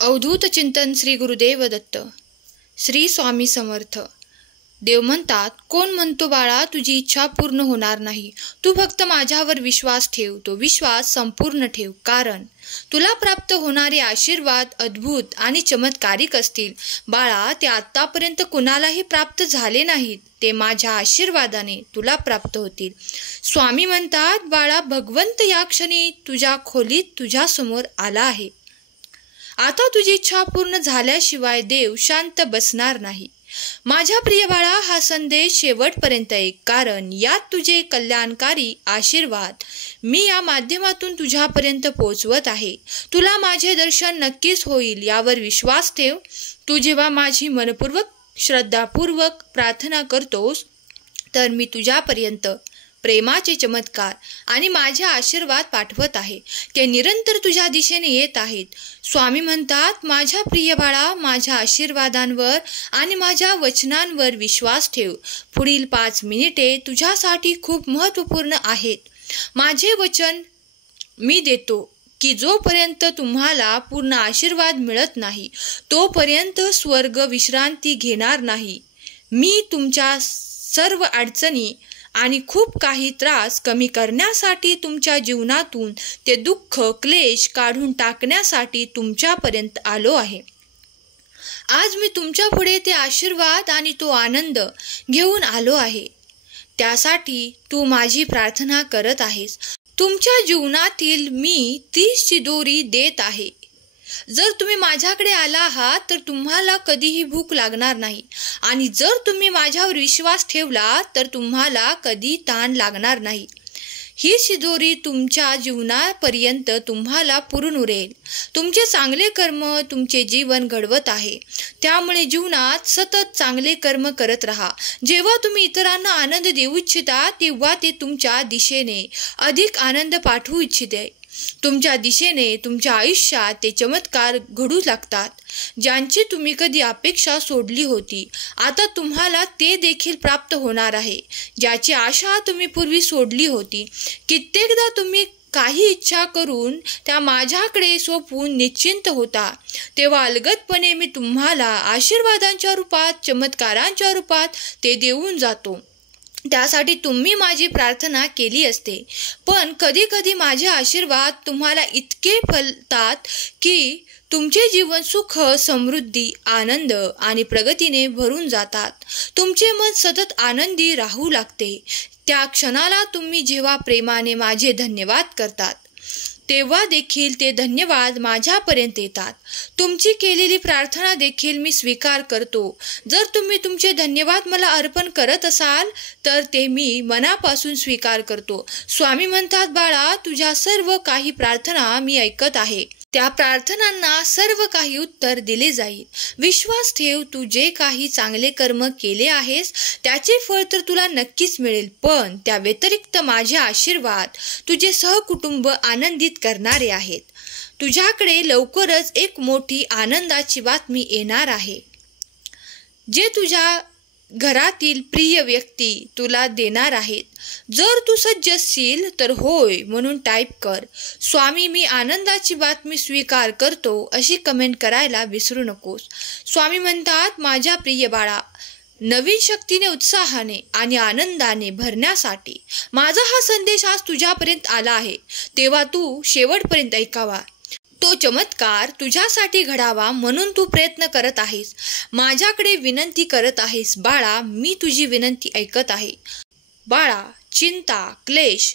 अवधूत चिंतन श्री गुरुदेव दत्त. श्री स्वामी समर्थ. देव म्हणतात, कोण म्हणतो बाळा तुझी इच्छा पूर्ण होणार नाही. तू फक्त माझ्यावर विश्वास ठेव. तो विश्वास संपूर्ण ठेव, कारण तुला प्राप्त होणारे आशीर्वाद अद्भुत आणि चमत्कारिक असतील. बाळा, ते आतापर्यंत कुणालाही प्राप्त झाले नाहीत. ते माझ्या आशीर्वादाने तुला प्राप्त होतील. स्वामी म्हणतात, बाळा, भगवंत या क्षणी तुझ्या खोलीत तुझ्या समोर आला आहे. आता तुझी इच्छा पूर्ण झाल्याशिवाय देव शांत बसणार नाही. माझ्या प्रिय बाळा, हा संदेश शेवटपर्यंत ऐक, कारण यात तुझे कल्याणकारी आशीर्वाद मी या माध्यमातून तुझ्यापर्यंत पोहोचवत आहे. तुला माझे दर्शन नक्कीच होईल, यावर विश्वास ठेव. तू जेव्हा माझी मनपूर्वक श्रद्धापूर्वक प्रार्थना करतोस, तर मी तुझ्यापर्यंत प्रेमाचे चमत्कार आणि माझे आशीर्वाद पाठवत आहे. ते निरंतर तुझ्या दिशेने येत आहेत. स्वामी म्हणतात, माझ्या प्रिय बाळा, माझ्या आशीर्वादांवर आणि माझ्या वचनांवर विश्वास ठेव. पुढील 5 मिनिटे तुझ्यासाठी खूप महत्त्वपूर्ण आहेत. माझे वचन मी देतो की जोपर्यंत तुम्हाला पूर्ण आशीर्वाद मिळत नाही, तोपर्यंत स्वर्ग विश्रांती घेणार नाही. मी तुमच्या सर्व अडचणी आणि खूप काही त्रास कमी करण्यासाठी, तुमच्या जीवनातून ते दुःख क्लेश काढून टाकण्यासाठी तुमच्यापर्यंत आलो आहे. आज मी तुमच्या पुढे ते आशीर्वाद आणि तो आनंद घेऊन आलो आहे. त्यासाठी तू माझी प्रार्थना करत आहेस. तुमच्या जीवनातील मी तीच दोरी देत आहे. जर तुम्ही माझ्याकडे आला आहात तर तुम्हाला कधीही भूक लागणार नाही, आणि जर तुम्ही माझ्यावर विश्वास ठेवला तर तुम्हाला कधी ताण लागणार नाही. ही शिदोरी तुमच्या जीवनापर्यंत तुम्हाला पुरून उरेल. तुमचे चांगले कर्म तुमचे जीवन घडवत आहे. त्यामुळे जीवनात सतत चांगले कर्म करत राहा. जेव्हा तुम्ही इतरांना आनंद देऊ इच्छिता, तेव्हा ते तुमच्या दिशेने अधिक आनंद पाठवू इच्छिते. तुमच्या दिशेने तुमच्या आयुष्यात ते चमत्कार घडू लागतात, ज्यांची तुम्ही कधी अपेक्षा सोडली होती. आता तुम्हाला ते देखील प्राप्त होणार आहे, ज्याची आशा तुम्ही पूर्वी सोडली होती. कित्येकदा तुम्ही काही इच्छा करून त्या माझ्याकडे सोपवून निश्चिंत होता, तेव्हा अलगदपणे मी तुम्हाला आशीर्वादांच्या रूपात, चमत्कारांच्या रूपात ते देऊन जातो. त्यासाठी तुम्ही माझी प्रार्थना केली असते. पण कधी कधी माझे आशीर्वाद तुम्हाला इतके फलतात की तुमचे जीवन सुख, समृद्धी, आनंद आणि प्रगतीने भरून जातात. तुमचे मन सतत आनंदी राहू लागते. त्या क्षणाला तुम्ही जेव्हा प्रेमाने माझे धन्यवाद करतात, तेव्हा देखील ते धन्यवाद माझ्यापर्यंत येतात. तुमची केलेली प्रार्थना देखील मी स्वीकार करतो. जर तुम्ही तुमचे धन्यवाद मला अर्पण करत असाल तर ते मी मनापासून स्वीकार करतो. स्वामी म्हणतात, बाळा, तुझ्या सर्व काही प्रार्थना मी ऐकत आहे. त्या प्रार्थनांना सर्व काही उत्तर दिले जाईल. विश्वास ठेव. तू जे काही चांगले कर्म केले आहेस त्याचे फळ तर तुला नक्कीच मिळेल, पण त्या व्यतिरिक्त माझे आशीर्वाद तुझे सहकुटुंब आनंदित करणारे आहेत. तुझ्याकडे लवकरच एक मोठी आनंदाची बातमी येणार आहे, जे तुझ्या घरातील प्रिय व्यक्ती तुला देणार आहेत. जर तू सज्ज असशील तर होय म्हणून टाईप कर. स्वामी, मी आनंदाची बातमी स्वीकार करतो, अशी कमेंट करायला विसरू नकोस. स्वामी म्हणतात, माझ्या प्रिय बाळा, नवीन शक्तीने, उत्साहाने आणि आनंदाने भरण्यासाठी माझा हा संदेश आज तुझ्यापर्यंत आला आहे. तेव्हा तू शेवटपर्यंत ऐकावा. तो चमत्कार तुझ्यासाठी घडावा म्हणून तू प्रयत्न करत आहेस. माझ्याकडे विनंती करत आहेस. बाळा, मी तुझी विनंती ऐकत आहे. बाळा, चिंता, क्लेश,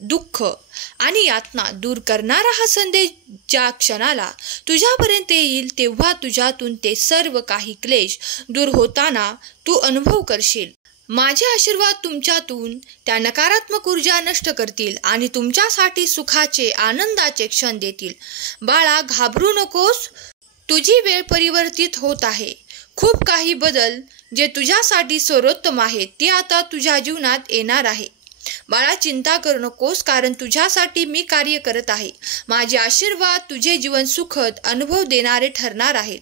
दुःख आणि यातना दूर करणारा हा संदेश ज्या क्षणाला तुझ्यापर्यंत येईल, तेव्हा तुझ्यातून ते सर्व काही क्लेश दूर होताना तू अनुभव करशील. माझे आशीर्वाद तुमच्यातून त्या नकारात्मक ऊर्जा नष्ट करतील आणि तुमच्यासाठी सुखाचे, आनंदाचे क्षण देतील. बाळा, घाबरू नकोस. तुझी वेळ परिवर्तित होत आहे. खूप काही बदल जे तुझ्यासाठी सर्वोत्तम आहेत ते आता तुझ्या जीवनात येणार आहे. बाळा, चिंता करू नकोस, कारण तुझ्यासाठी मी कार्य करत आहे. माझे आशीर्वाद तुझे जीवन सुखद अनुभव देणारे ठरणार आहेत.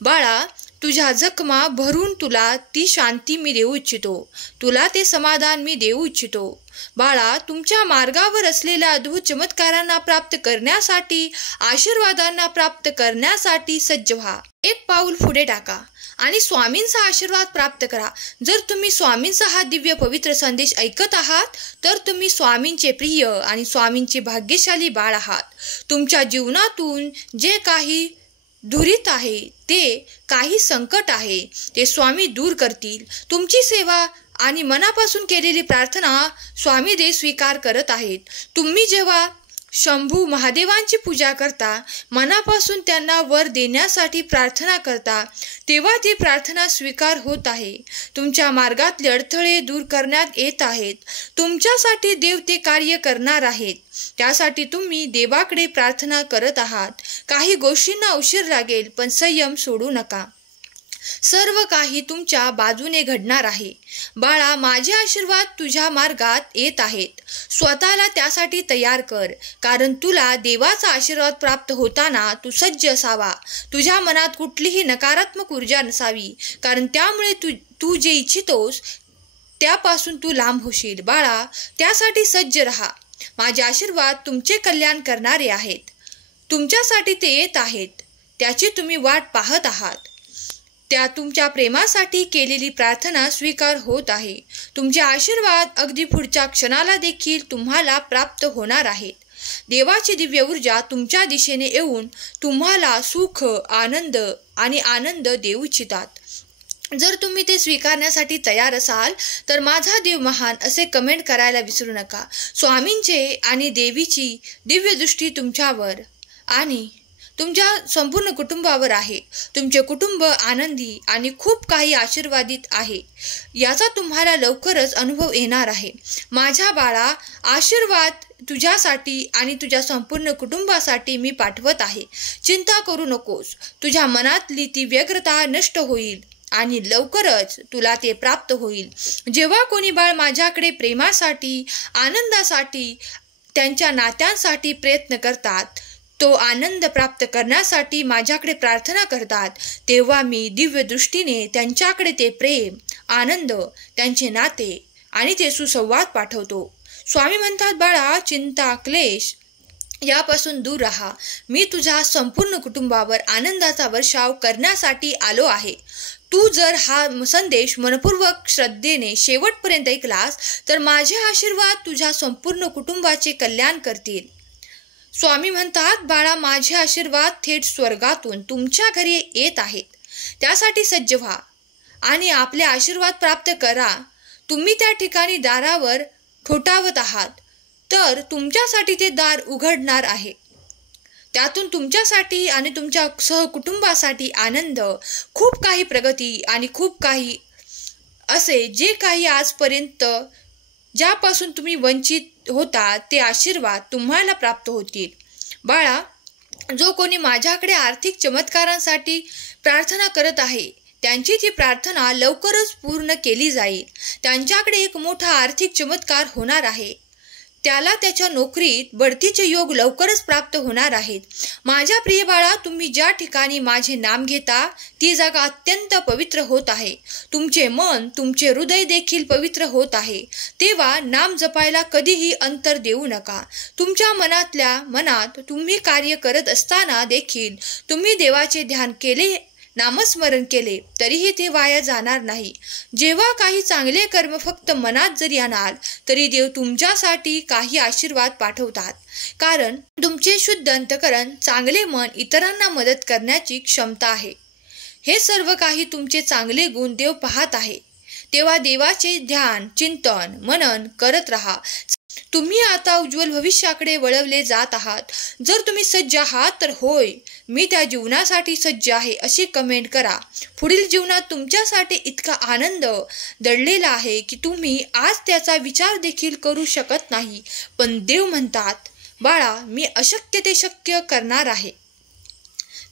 बाळा, तुझ्या जखमा भरून तुला ती शांती मी देऊ इच्छितो, तुला ते समाधान मी देऊ इच्छितो. बाळा, तुमच्या मार्गावर असलेल्या अद्भुत चमत्कारांना प्राप्त करण्यासाठी, आशीर्वादांना प्राप्त करण्यासाठी सज्ज व्हा. एक पाऊल पुढे टाका आणि स्वामींचा आशीर्वाद प्राप्त करा. जर तुम्ही स्वामींचा हा दिव्य पवित्र संदेश ऐकत आहात तर तुम्ही स्वामींचे प्रिय आणि स्वामींचे भाग्यशाली बाळ आहात. तुमच्या जीवनातून जे काही दुरित आहे, ते काही संकट आहे, ते स्वामी दूर करतील. तुमची सेवा आणि मनापासून केलेली प्रार्थना स्वामी देव स्वीकार करत आहेत. तुम्ही जेव्हा शंभू महादेवांची पूजा करता, मनापासून त्यांना वर देण्यासाठी प्रार्थना करता, तेव्हा ती प्रार्थना स्वीकार होत आहे. तुमच्या मार्गातले अडथळे दूर करण्यात येत आहेत. तुमच्यासाठी देव ते कार्य करणार आहेत. त्यासाठी तुम्ही देवाकडे प्रार्थना करत आहात. काही गोष्टींना उशीर लागेल, पण संयम सोडू नका. सर्व काही तुमच्या बाजूने घडणार आहे. बाळा, माझे आशीर्वाद तुझ्या मार्गात येत आहेत. स्वतःला त्यासाठी तयार कर, कारण तुला देवाचा आशीर्वाद प्राप्त होताना तू सज्ज असावा. तुझ्या मनात कुठलीही नकारात्मक ऊर्जा नसावी, कारण त्यामुळे तू जे इच्छितोस त्यापासून तू लांब होशील. बाळा, त्यासाठी सज्ज रहा. माझे आशीर्वाद तुमचे कल्याण करणारे आहेत. तुमच्यासाठी ते येत आहेत. त्याची तुम्ही वाट पाहत आहात. त्या तुमच्या प्रेमासाठी केलेली प्रार्थना स्वीकार होत आहे. तुमचे आशीर्वाद अगदी पुढच्या क्षणाला देखील तुम्हाला प्राप्त होणार आहेत. देवाची दिव्य ऊर्जा तुमच्या दिशेने येऊन तुम्हाला सुख, आनंद देऊ इच्छितात. जर तुम्ही ते स्वीकारण्यासाठी तयार असाल तर माझा देव महान असे कमेंट करायला विसरू नका. स्वामींचे आणि देवीची दिव्य दृष्टी तुमच्यावर आणि तुमच्या संपूर्ण कुटुंबावर आहे. तुमचे कुटुंब आनंदी आणि खूप काही आशीर्वादित आहे, याचा तुम्हाला लवकरच अनुभव येणार आहे. माझ्या बाळा, आशीर्वाद तुझ्यासाठी आणि तुझ्या संपूर्ण कुटुंबासाठी मी पाठवत आहे. चिंता करू नकोस. तुझ्या मनातली ती व्यग्रता नष्ट होईल आणि लवकरच तुला ते प्राप्त होईल. जेव्हा कोणी बाळ माझ्याकडे प्रेमासाठी, आनंदासाठी, त्यांच्या नात्यांसाठी प्रयत्न करतात, तो आनंद प्राप्त करण्यासाठी माझ्याकडे प्रार्थना करतात, तेव्हा मी दिव्य दृष्टीने त्यांच्याकडे ते प्रेम, आनंद, त्यांचे नाते आणि ते सुसंवाद पाठवतो. स्वामी म्हणतात, बाळा, चिंता, क्लेश यापासून दूर राहा. मी तुझ्या संपूर्ण कुटुंबावर आनंदाचा वर्षाव करण्यासाठी आलो आहे. तू जर हा संदेश मनपूर्वक श्रद्धेने शेवटपर्यंत ऐकलास तर माझे आशीर्वाद तुझ्या संपूर्ण कुटुंबाचे कल्याण करतील. स्वामी म्हणतात, बाळा, माझे आशीर्वाद थेट स्वर्गातून तुमच्या घरी येत आहेत. त्यासाठी सज्ज व्हा आणि आपले आशीर्वाद प्राप्त करा. तुम्ही त्या ठिकाणी दारावर ठोठावत आहात तर तुमच्यासाठी ते दार उघडणार आहे. त्यातून तुमच्यासाठी आणि तुमच्या सहकुटुंबासाठी आनंद, खूप काही प्रगती आणि खूप काही असे जे काही आजपर्यंत ज्यापासून तुम्ही वंचित होता ते आशीर्वाद तुम्हाला प्राप्त होतील. बाळा, जो कोणी माझ्याकडे आर्थिक चमत्कारांसाठी प्रार्थना करत आहे त्यांची ती प्रार्थना लवकरच पूर्ण केली जाईल. त्यांच्याकडे एक मोठा आर्थिक चमत्कार होणार आहे. त्याला त्याच्या नोकरीत बढतीचे योग लवकरच प्राप्त होणार आहेत. माझ्या प्रिय बाळा, तुम्ही ज्या ठिकाणी माझे नाम घेता ती जागा अत्यंत पवित्र होत आहे. तुमचे मन, तुमचे हृदय देखील पवित्र होत आहे. तेव्हा नाम जपायला कधीही अंतर देऊ नका. तुमच्या मनात तुम्ही कार्य करत असताना देखील तुम्ही देवाचे ध्यान केले, नामस्मरण केले तरीही ते वाया जाणार नाही. जेव्हा काही चांगले कर्म फक्त मनात जरी आणाल तरी देव तुमच्यासाठी काही आशीर्वाद पाठवतात, कारण तुमचे शुद्ध अंतःकरण, चांगले मन इतरांना मदत करण्याची क्षमता आहे. हे सर्व काही तुमचे चांगले गुण देव पाहत आहे. तेव्हा देवाचे ध्यान, चिंतन, मनन करत राहा. तुम्ही आता उज्ज्वल भविष्याकडे वळवले जात आहात. जर तुम्ही सज्ज आहात तर होय, मी त्या जीवनासाठी सज्ज आहे अशी कमेंट करा. पुढील जीवनात तुमच्यासाठी इतका आनंद दडलेला आहे की तुम्ही आज त्याचा विचार देखील करू शकत नाही. पण देव म्हणतात, बाळा, मी अशक्य ते शक्य करणार आहे.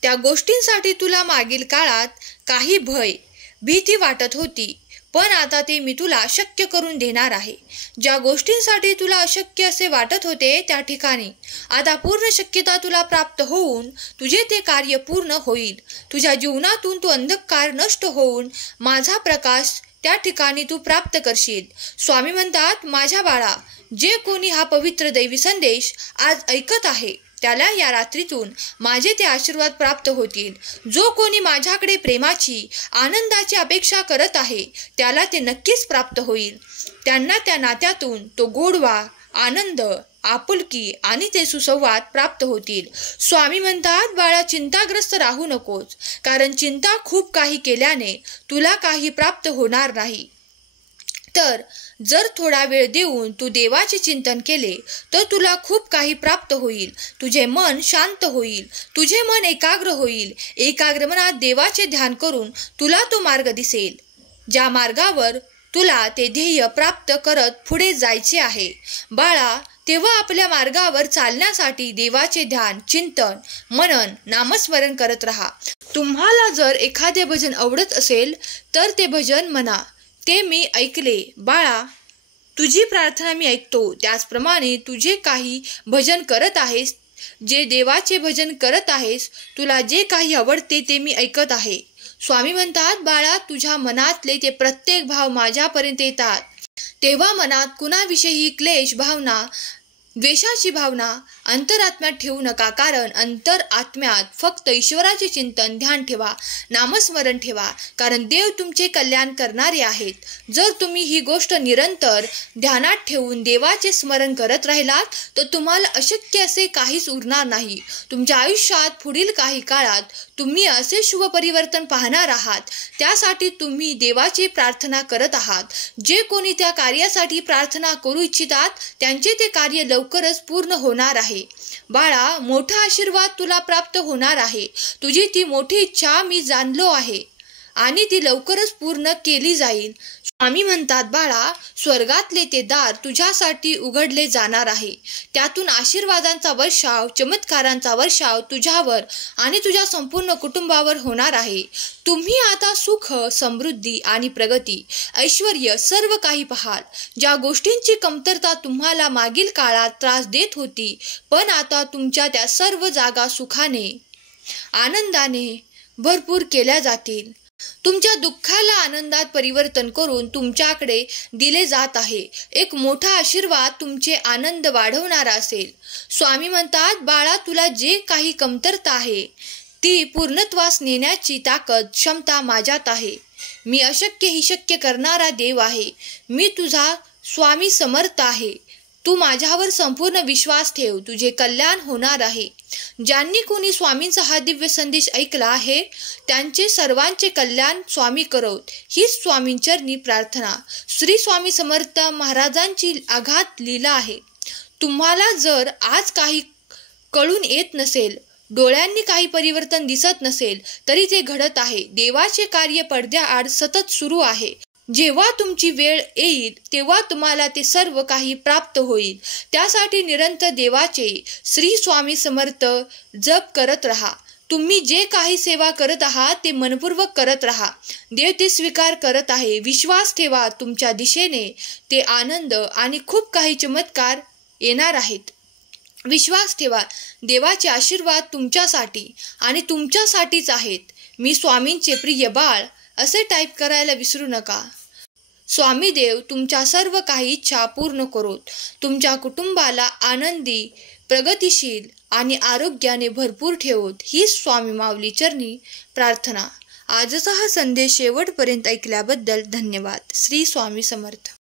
त्या गोष्टींसाठी तुला मागील काळात काही भीती वाटत होती, पण आता ते मी तुला शक्य करून देणार आहे. ज्या गोष्टींसाठी तुला अशक्य असे वाटत होते त्या ठिकाणी आता पूर्ण शक्यता तुला प्राप्त होऊन तुझे ते कार्य पूर्ण होईल. तुझ्या जीवनातून तो अंधकार नष्ट होऊन माझा प्रकाश त्या ठिकाणी तू प्राप्त करशील. स्वामी म्हणतात, माझ्या बाळा, जे कोणी हा पवित्र दैवी संदेश आज ऐकत आहे त्याला या रात्रीतून माझे ते आशीर्वाद प्राप्त होतील. जो कोणी माझ्याकडे प्रेमाची, आनंदाची अपेक्षा करत आहे त्याला ते नक्कीच प्राप्त होईल. त्यांना त्या नात्यातून तो गोडवा, आनंद, आपुलकी आणि ते सुसंवाद प्राप्त होतील. स्वामी म्हणतात, बाळा, चिंताग्रस्त राहू नकोस, कारण चिंता खूप काही केल्याने तुला काही प्राप्त होणार नाही. तर जर थोडा वेळ देऊन तू देवाचे चिंतन केले तर तुला खूप काही प्राप्त होईल. तुझे मन शांत होईल, तुझे मन एकाग्र होईल. एकाग्र मनात देवाचे ध्यान करून तुला तो मार्ग दिसेल, ज्या मार्गावर तुला ते ध्येय प्राप्त करत पुढे जायचे आहे. बाळा, तेव्हा आपल्या मार्गावर चालण्यासाठी देवाचे ध्यान, चिंतन, मनन, नामस्मरण करत राहा. तुम्हाला जर एखादे भजन आवडत असेल तर ते भजन म्हणा, ते मी ऐकले. बाळा, तुझी प्रार्थना मी ऐकतो. त्याचप्रमाणे तुझे काही भजन करत आहेस, जे देवाचे भजन करत आहेस, तुला जे काही आवडते ते मी ऐकत आहे. स्वामी म्हणतात, बाळा, तुझ्या मनातले ते प्रत्येक भाव माझ्यापर्यंत येतात. तेव्हा मनात कुणाविषयी क्लेश भावना, द्वेषाची भावना अंतरात्म्यात ठेवू नका, कारण अंतरात्म्यात फक्त ईश्वराचे चिंतन, ध्यान ठेवा, नामस्मरण ठेवा, कारण देव तुमचे कल्याण करणारे आहेत. जर तुम्ही ही गोष्ट निरंतर ध्यानात ठेवून देवाचे स्मरण करत राहिलात तर तुम्हाला अशक्य असे काहीच उरणार नाही. तुमच्या आयुष्यात पुढील काही काळात तुम्ही असे शुभ परिवर्तन पाहणार आहात. त्यासाठी तुम्ही देवाची प्रार्थना करत आहात. जे कोणी त्या कार्यासाठी प्रार्थना करू इच्छितात त्यांचे ते कार्य लवकरच पूर्ण होणार आहे. बाळा, मोठा आशीर्वाद तुला प्राप्त होणार आहे. तुझी ती मोठी इच्छा मी जाणलो आहे आणि ती लवकरच पूर्ण केली जाईल. स्वामी म्हणतात, बाळा, स्वर्गातले ते दार तुझ्यासाठी उघडले जाणार आहे. त्यातून आशीर्वादांचा वर्षाव, चमत्कारांचा वर्षाव तुझ्यावर आणि तुझ्या संपूर्ण कुटुंबावर होणार आहे. तुम्ही आता सुख, समृद्धी आणि प्रगती, ऐश्वर्य सर्व काही पाहाल. ज्या गोष्टींची कमतरता तुम्हाला मागील काळात त्रास देत होती, पण आता तुमच्या त्या सर्व जागा सुखाने, आनंदाने भरपूर केल्या जातील. तुमच्या दुःखाला आनंदात परिवर्तन करून तुमच्याकडे दिले जात आहे. एक मोठा आशीर्वाद तुमचे आनंद वाढवणारा असेल. स्वामी म्हणतात, बाळा, तुला जे काही कमतरता आहे ती पूर्णत्वास नेण्याची ताकद, क्षमता माझ्यात आहे. मी अशक्य ही शक्य करणारा देव आहे. मी तुझा स्वामी समर्थ आहे. तू माझ्यावर संपूर्ण विश्वास ठेव, तुझे कल्याण होणार आहे. ज्यांनी कोणी स्वामींचा हा दिव्य संदेश ऐकला आहे त्यांचे सर्वांचे कल्याण स्वामी करोत, हीच स्वामींचरणी प्रार्थना श्री स्वामी समर्थ महाराजांची आघात लीला आहे. तुम्हाला जर आज काही कळून येत नसेल, डोळ्यांनी काही परिवर्तन दिसत नसेल, तरी ते घडत आहे. देवाचे कार्य पडद्याआड सतत सुरू आहे. जेव्हा तुमची वेळ येईल तेव्हा तुम्हाला ते सर्व काही प्राप्त होईल. त्यासाठी निरंतर देवाचे श्री स्वामी समर्थ जप करत राहा. तुम्ही जे काही सेवा करत आहात ते मनपूर्वक करत राहा. देव ते स्वीकार करत आहे. विश्वास ठेवा, तुमच्या दिशेने ते आनंद आणि खूप काही चमत्कार येणार आहेत. विश्वास ठेवा, देवाचे आशीर्वाद तुमच्यासाठी आणि तुमच्यासाठीच आहेत. मी स्वामींचे प्रिय बाळ असे टाईप करायला विसरू नका. स्वामी देव तुमच्या सर्व काही इच्छा पूर्ण करोत. तुमच्या कुटुंबाला आनंदी, प्रगतिशील आणि आरोग्याने भरपूर ठेवोत, हीच स्वामी माऊली चरणी प्रार्थना. आजचा हा संदेश शेवटपर्यंत ऐकल्याबद्दल धन्यवाद. श्री स्वामी समर्थ.